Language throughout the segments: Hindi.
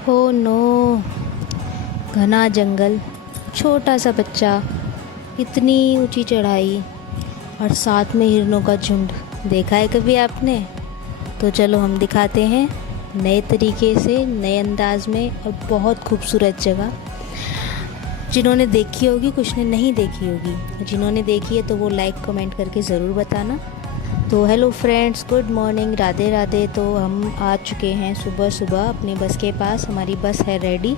हो नो, घना जंगल, छोटा सा बच्चा, इतनी ऊंची चढ़ाई और साथ में हिरणों का झुंड। देखा है कभी आपने? तो चलो हम दिखाते हैं नए तरीके से, नए अंदाज में और बहुत खूबसूरत जगह। जिन्होंने देखी होगी, कुछ ने नहीं देखी होगी। जिन्होंने देखी है तो वो लाइक कमेंट करके ज़रूर बताना। तो hello friends, good morning, Radhe Radhe. तो हम आ चुके हैं सुबह सुबह अपनी बस के पास। हमारी बस है रेडी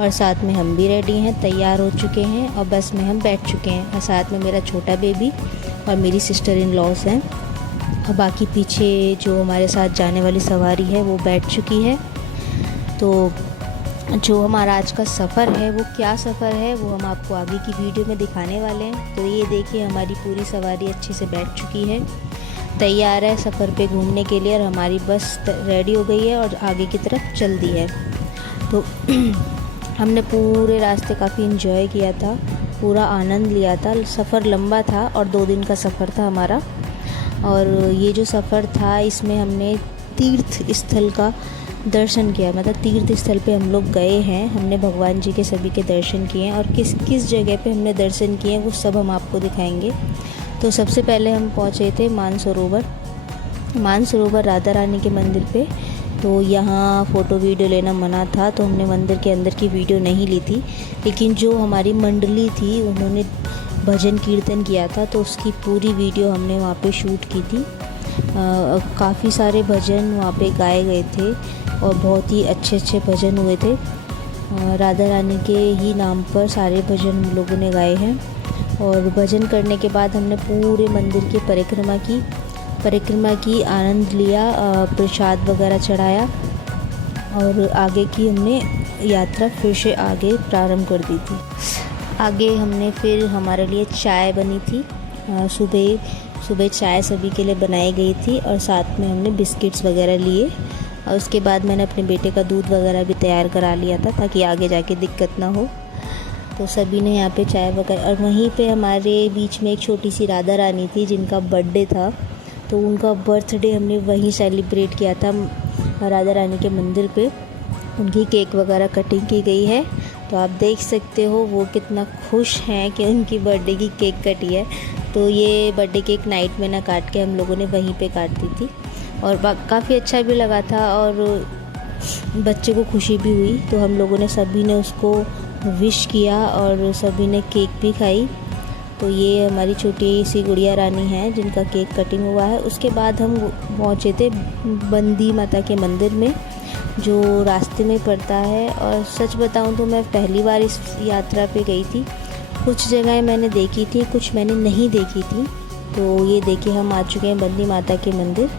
और साथ में हम भी रेडी हैं, तैयार हो चुके हैं और बस में हम बैठ चुके हैं। और साथ में मेरा छोटा बेबी और मेरी सिस्टर इन लॉज हैं और बाकी पीछे जो हमारे साथ जाने वाली सवारी है वो बैठ चुकी है। तो जो हमारा आज का सफ़र है वो क्या सफ़र है वो हम आपको आगे की वीडियो में दिखाने वाले हैं। तो ये देखिए, हमारी पूरी सवारी अच्छे से बैठ चुकी है, तैयार है सफ़र पे घूमने के लिए। और हमारी बस रेडी हो गई है और आगे की तरफ चल दी है। तो हमने पूरे रास्ते काफ़ी इन्जॉय किया था, पूरा आनंद लिया था। सफ़र लंबा था और 2 दिन का सफ़र था हमारा। और ये जो सफ़र था इसमें हमने तीर्थ स्थल का दर्शन किया, मतलब तीर्थ स्थल पे हम लोग गए हैं। हमने भगवान जी के सभी के दर्शन किए हैं और किस किस जगह पे हमने दर्शन किए हैं वो सब हम आपको दिखाएंगे। तो सबसे पहले हम पहुँचे थे मानसरोवर राधा रानी के मंदिर पे। तो यहाँ फ़ोटो वीडियो लेना मना था, तो हमने मंदिर के अंदर की वीडियो नहीं ली थी। लेकिन जो हमारी मंडली थी उन्होंने भजन कीर्तन किया था, तो उसकी पूरी वीडियो हमने वहाँ पे शूट की थी। काफ़ी सारे भजन वहाँ पे गाए गए थे और बहुत ही अच्छे अच्छे भजन हुए थे। राधा रानी के ही नाम पर सारे भजन हम लोगों ने गाए हैं। और भजन करने के बाद हमने पूरे मंदिर की परिक्रमा की, आनंद लिया, प्रसाद वगैरह चढ़ाया और आगे की हमने यात्रा फिर से आगे प्रारंभ कर दी थी। आगे हमने फिर हमारे लिए चाय बनी थी, सुबह चाय सभी के लिए बनाई गई थी और साथ में हमने बिस्किट्स वगैरह लिए। और उसके बाद मैंने अपने बेटे का दूध वगैरह भी तैयार करा लिया था ताकि आगे जाके दिक्कत ना हो। तो सभी ने यहाँ पे चाय वगैरह, और वहीं पे हमारे बीच में एक छोटी सी राधा रानी थी जिनका बर्थडे था, तो उनका बर्थडे हमने वहीं सेलिब्रेट किया था राधा रानी के मंदिर पे। उनकी केक वगैरह कटिंग की गई है, तो आप देख सकते हो वो कितना खुश हैं कि उनकी बर्थडे की केक कटी है। तो ये बर्थडे केक नाइट में ना काट के हम लोगों ने वहीं पे काट दी थी और काफ़ी अच्छा भी लगा था और बच्चे को खुशी भी हुई। तो हम लोगों ने सभी ने उसको विश किया और सभी ने केक भी खाई। तो ये हमारी छोटी सी गुड़िया रानी है जिनका केक कटिंग हुआ है। उसके बाद हम पहुँचे थे बंदी माता के मंदिर में, जो रास्ते में पड़ता है। और सच बताऊं तो मैं पहली बार इस यात्रा पे गई थी। कुछ जगहें मैंने देखी थी, कुछ मैंने नहीं देखी थी। तो ये देखिए, हम आ चुके हैं बंदी माता के मंदिर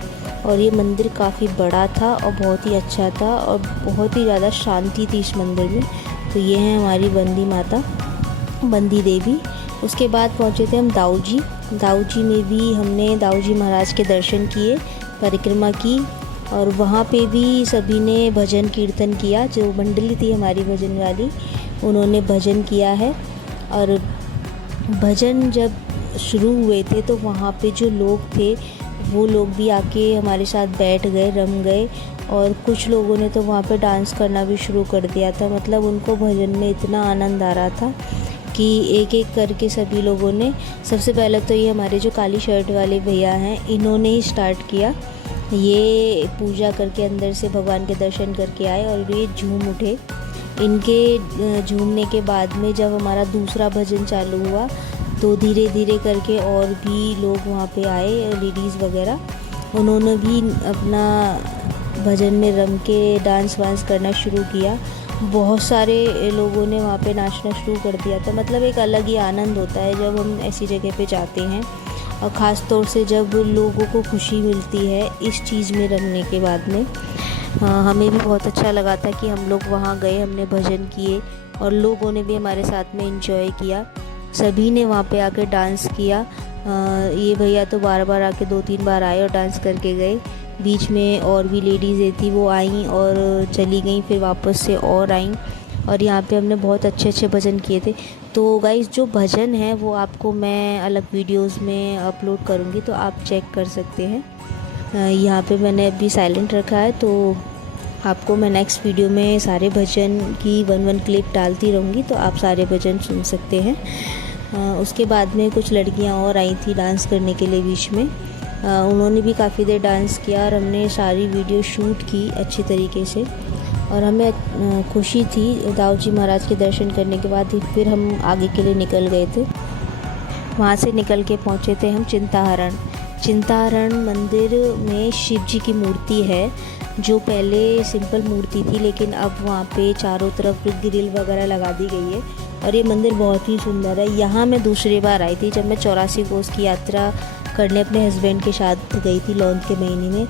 और ये मंदिर काफ़ी बड़ा था और बहुत ही अच्छा था और बहुत ही ज़्यादा शांति थी इस मंदिर में। तो ये है हमारी बंदी माता, बंदी देवी। उसके बाद पहुँचे थे हम दाऊ जी में भी हमने दाऊ जी महाराज के दर्शन किए, परिक्रमा की और वहाँ पे भी सभी ने भजन कीर्तन किया। जो मंडली थी हमारी भजन वाली, उन्होंने भजन किया है। और भजन जब शुरू हुए थे तो वहाँ पे जो लोग थे वो लोग भी आके हमारे साथ बैठ गए, रम गए। और कुछ लोगों ने तो वहाँ पे डांस करना भी शुरू कर दिया था। मतलब उनको भजन में इतना आनंद आ रहा था कि एक एक करके सभी लोगों ने, सबसे पहले तो ये हमारे जो काली शर्ट वाले भैया हैं इन्होंने ही स्टार्ट किया। ये पूजा करके अंदर से भगवान के दर्शन करके आए और ये झूम उठे। इनके झूमने के बाद में जब हमारा दूसरा भजन चालू हुआ तो धीरे धीरे करके और भी लोग वहाँ पे आए, लेडीज़ वगैरह, उन्होंने भी अपना भजन में रम के डांस वांस करना शुरू किया। बहुत सारे लोगों ने वहाँ पे नाचना शुरू कर दिया था। मतलब एक अलग ही आनंद होता है जब हम ऐसी जगह पे जाते हैं और ख़ास तौर से जब लोगों को खुशी मिलती है इस चीज़ में रमने के बाद में। हमें भी बहुत अच्छा लगा था कि हम लोग वहाँ गए, हमने भजन किए और लोगों ने भी हमारे साथ में एंजॉय किया। सभी ने वहाँ पे आकर डांस किया। ये भैया तो बार बार आके 2-3 बार आए और डांस करके गए। बीच में और भी लेडीज़ें थी, वो आईं और चली गईं, फिर वापस से और आईं। और यहाँ पे हमने बहुत अच्छे अच्छे भजन किए थे। तो गाइस, जो भजन है वो आपको मैं अलग वीडियोस में अपलोड करूँगी, तो आप चेक कर सकते हैं। यहाँ पे मैंने अभी साइलेंट रखा है। तो आपको मैं नेक्स्ट वीडियो में सारे भजन की वन क्लिप डालती रहूँगी, तो आप सारे भजन सुन सकते हैं। उसके बाद में कुछ लड़कियां और आई थी डांस करने के लिए बीच में। उन्होंने भी काफ़ी देर डांस किया और हमने सारी वीडियो शूट की अच्छी तरीके से। और हमें खुशी थी दाऊ जी महाराज के दर्शन करने के बाद फिर हम आगे के लिए निकल गए थे। वहाँ से निकल के पहुँचे थे हम चिंताहरण मंदिर में शिव जी की मूर्ति है, जो पहले सिंपल मूर्ति थी, लेकिन अब वहाँ पे चारों तरफ ग्रिल वगैरह लगा दी गई है और ये मंदिर बहुत ही सुंदर है। यहाँ मैं दूसरी बार आई थी, जब मैं 84 कोस की यात्रा करने अपने हस्बैंड के साथ गई थी लौन के महीने में,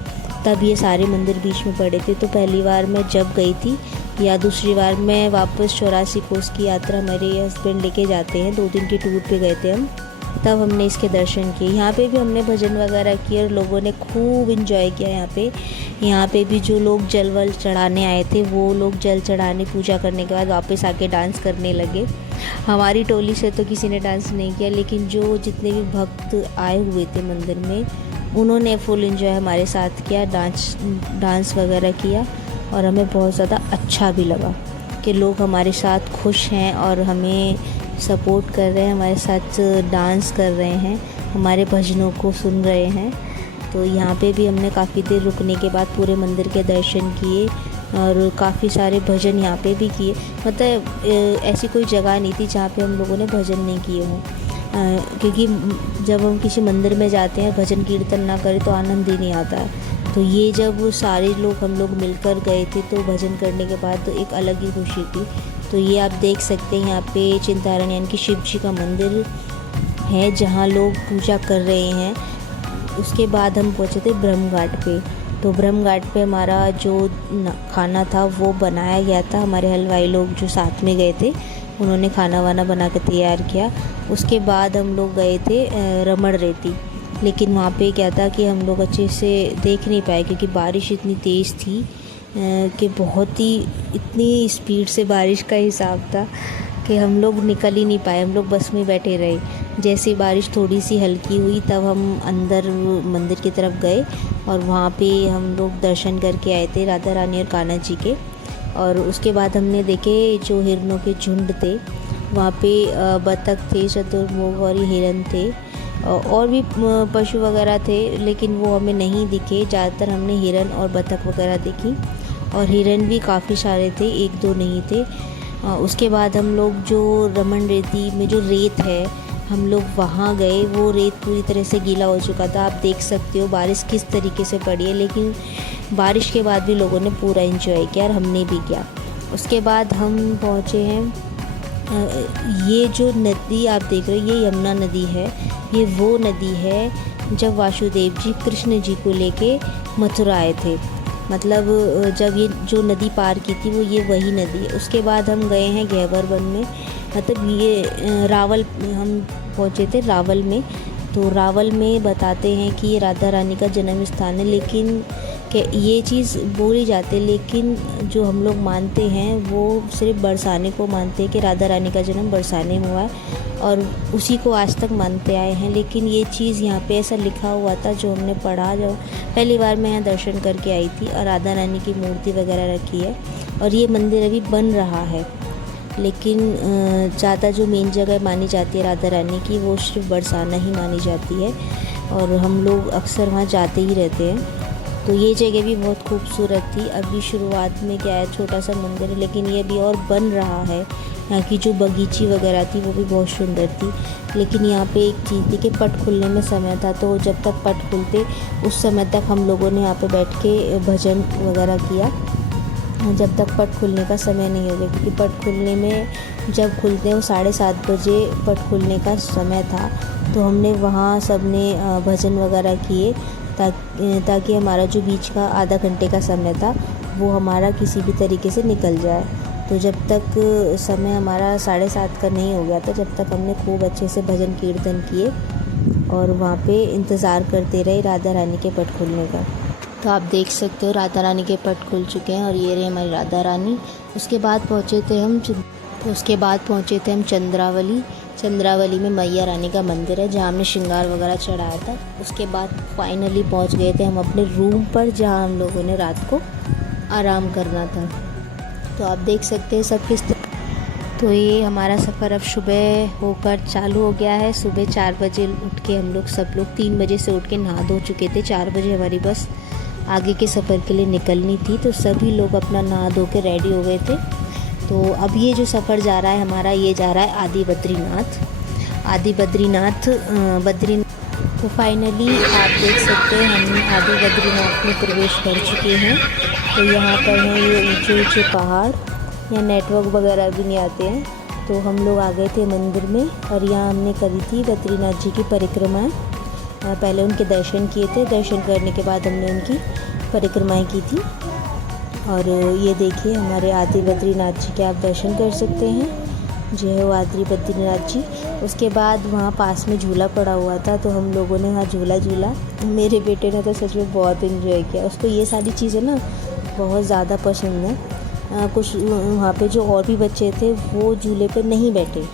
तब ये सारे मंदिर बीच में पड़े थे। तो पहली बार मैं जब गई थी या दूसरी बार मैं वापस 84 कोस की यात्रा मेरे हस्बैंड लेके जाते हैं, 2 दिन के टूर पे गए थे हम, तब हमने इसके दर्शन किए। यहाँ पे भी हमने भजन वगैरह किए और लोगों ने खूब इन्जॉय किया। यहाँ पे भी जो लोग जल वल चढ़ाने आए थे वो लोग जल चढ़ाने पूजा करने के बाद वापस आके डांस करने लगे। हमारी टोली से तो किसी ने डांस नहीं किया, लेकिन जो जितने भी भक्त आए हुए थे मंदिर में उन्होंने फुल इन्जॉय हमारे साथ किया, डांस वगैरह किया। और हमें बहुत ज़्यादा अच्छा भी लगा कि लोग हमारे साथ खुश हैं और हमें सपोर्ट कर रहे हैं, हमारे साथ डांस कर रहे हैं, हमारे भजनों को सुन रहे हैं। तो यहाँ पे भी हमने काफ़ी देर रुकने के बाद पूरे मंदिर के दर्शन किए और काफ़ी सारे भजन यहाँ पे भी किए। मतलब ऐसी कोई जगह नहीं थी जहाँ पे हम लोगों ने भजन नहीं किए हों, क्योंकि जब हम किसी मंदिर में जाते हैं भजन कीर्तन ना करें तो आनंद ही नहीं आता है। तो ये जब सारे लोग हम लोग मिलकर गए थे तो भजन करने के बाद तो एक अलग ही खुशी थी। तो ये आप देख सकते हैं यहाँ पे चिंताहरण यानी कि शिव जी का मंदिर है जहाँ लोग पूजा कर रहे हैं। उसके बाद हम पहुँचे थे ब्रह्म घाट पे। तो ब्रह्म घाट पे हमारा जो खाना था वो बनाया गया था, हमारे हलवाई लोग जो साथ में गए थे उन्होंने खाना वाना बना के तैयार किया। उसके बाद हम लोग गए थे रमण रेती, लेकिन वहाँ पे क्या था कि हम लोग अच्छे से देख नहीं पाए क्योंकि बारिश इतनी तेज़ थी कि बहुत ही इतनी स्पीड से बारिश का हिसाब था कि हम लोग निकल ही नहीं पाए, हम लोग बस में बैठे रहे। जैसे बारिश थोड़ी सी हल्की हुई तब हम अंदर मंदिर की तरफ गए और वहाँ पे हम लोग दर्शन करके आए थे राधा रानी और कान्हा जी के। और उसके बाद हमने देखे जो हिरणों के झुंड थे, वहाँ पे बतख थे, शुतुरमुर्ग और हिरन थे और भी पशु वगैरह थे, लेकिन वो हमें नहीं दिखे। ज़्यादातर हमने हिरन और बतख वगैरह देखी और हिरन भी काफ़ी सारे थे, 1-2 नहीं थे। उसके बाद हम लोग जो रमण रेती में जो रेत है हम लोग वहाँ गए। वो रेत पूरी तरह से गीला हो चुका था, आप देख सकते हो बारिश किस तरीके से पड़ी है, लेकिन बारिश के बाद भी लोगों ने पूरा एंजॉय किया और हमने भी किया। उसके बाद हम पहुँचे हैं, ये जो नदी आप देख रहे हो ये यमुना नदी है। ये वो नदी है जब वासुदेव जी कृष्ण जी को लेके मथुरा आए थे, मतलब जब ये जो नदी पार की थी वो ये वही नदी है। उसके बाद हम गए हैं गहवर वन में, मतलब ये रावल, हम पहुँचे थे रावल में। तो रावल में बताते हैं कि ये राधा रानी का जन्म स्थान है, लेकिन कि ये चीज़ बोली जाती है, लेकिन जो हम लोग मानते हैं वो सिर्फ बरसाने को मानते हैं कि राधा रानी का जन्म बरसाने में हुआ है और उसी को आज तक मानते आए हैं। लेकिन ये चीज़ यहाँ पे ऐसा लिखा हुआ था जो हमने पढ़ा, जो पहली बार मैं यहाँ दर्शन करके आई थी। और राधा रानी की मूर्ति वगैरह रखी है और ये मंदिर अभी बन रहा है, लेकिन ज़्यादा जो मेन जगह मानी जाती है राधा रानी की वो सिर्फ बरसाना ही मानी जाती है और हम लोग अक्सर वहाँ जाते ही रहते हैं। तो ये जगह भी बहुत खूबसूरत थी। अभी शुरुआत में क्या है, छोटा सा मंदिर है, लेकिन ये अभी और बन रहा है। यहाँ की जो बगीची वगैरह थी वो भी बहुत सुंदर थी। लेकिन यहाँ पे एक चीज़ थी कि पट खुलने में समय था, तो जब तक पट खुलते उस समय तक हम लोगों ने यहाँ पे बैठ के भजन वगैरह किया, जब तक पट खुलने का समय नहीं हो गया। क्योंकि पट खुलने में जब खुलते हैं वो 7:30 बजे पट खुलने का समय था, तो हमने वहाँ सब ने भजन वगैरह किए ताकि हमारा जो बीच का आधा घंटे का समय था वो हमारा किसी भी तरीके से निकल जाए। तो जब तक समय हमारा 7:30 का नहीं हो गया था, जब तक हमने खूब अच्छे से भजन कीर्तन किए और वहाँ पे इंतज़ार करते रहे राधा रानी के पट खुलने का। तो आप देख सकते हो राधा रानी के पट खुल चुके हैं और ये रही हमारी राधा रानी। उसके बाद पहुँचे थे हम चंद्रावली में मैया रानी का मंदिर है जहाँ हमने श्रृंगार वगैरह चढ़ाया था। उसके बाद फाइनली पहुँच गए थे हम अपने रूम पर, जहाँ हम लोगों ने रात को आराम करना था। तो आप देख सकते हैं सब किस तो ये हमारा सफ़र अब सुबह होकर चालू हो गया है। सुबह 4 बजे उठ के हम लोग सब लोग 3 बजे से उठ के नहा धो चुके थे। 4 बजे हमारी बस आगे के सफ़र के लिए निकलनी थी, तो सभी लोग अपना नहा धो के रेडी हो गए थे। तो अब ये जो सफ़र जा रहा है हमारा, ये जा रहा है आदि बद्रीनाथ तो फाइनली आप देख सकते हैं हम आदि बद्रीनाथ में प्रवेश कर चुके हैं। तो यहाँ पर हैं ये ऊंचे ऊंचे पहाड़, यहाँ नेटवर्क वगैरह भी नहीं आते हैं। तो हम लोग आ गए थे मंदिर में और यहाँ हमने करी थी बद्रीनाथ जी की परिक्रमा। पहले उनके दर्शन किए थे, दर्शन करने के बाद हमने उनकी परिक्रमाएं की थी। और ये देखिए हमारे आदि बद्रीनाथ जी के आप दर्शन कर सकते हैं, जय हो आदि बद्रीनाथ जी। उसके बाद वहाँ पास में झूला पड़ा हुआ था, तो हम लोगों ने वहाँ झूला। मेरे बेटे ने तो सच में बहुत इन्जॉय किया, उसको ये सारी चीज़ें ना बहुत ज़्यादा पसंद है। कुछ वहाँ पे जो और भी बच्चे थे वो झूले पे नहीं बैठे,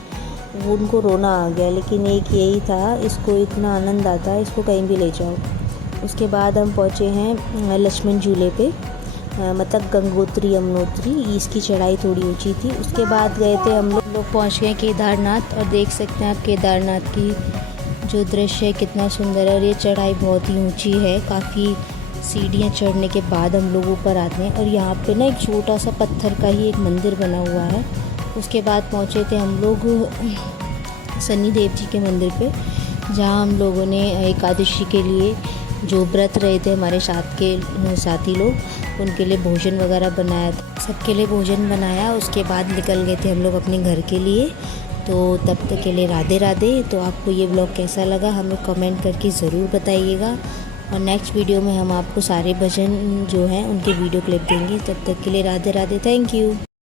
वो उनको रोना आ गया, लेकिन एक यही था, इसको इतना आनंद आता है, इसको कहीं भी ले जाओ। उसके बाद हम पहुँचे हैं लक्ष्मण झूले पे, मतलब गंगोत्री यमुनोत्री, इसकी चढ़ाई थोड़ी ऊंची थी। उसके बाद गए थे हम लोग पहुँच गए केदारनाथ, और देख सकते हैं आप केदारनाथ की जो दृश्य है कितना सुंदर है। और ये चढ़ाई बहुत ही ऊंची है, काफ़ी सीढ़ियाँ चढ़ने के बाद हम लोग ऊपर आते हैं। और यहाँ पे ना एक छोटा सा पत्थर का ही एक मंदिर बना हुआ है। उसके बाद पहुँचे थे हम लोग शनि देव जी के मंदिर पे, जहाँ हम लोगों ने एकादशी के लिए जो व्रत रहे थे हमारे साथ के साथी लोग, उनके लिए भोजन वगैरह बनाया था, सबके लिए भोजन बनाया। उसके बाद निकल गए थे हम लोग अपने घर के लिए। तो तब तक के लिए राधे राधे। तो आपको ये ब्लॉग कैसा लगा हमें कमेंट करके ज़रूर बताइएगा, और नेक्स्ट वीडियो में हम आपको सारे भजन जो हैं उनके वीडियो क्लिप देंगे। तब तक के लिए राधे राधे, थैंक यू।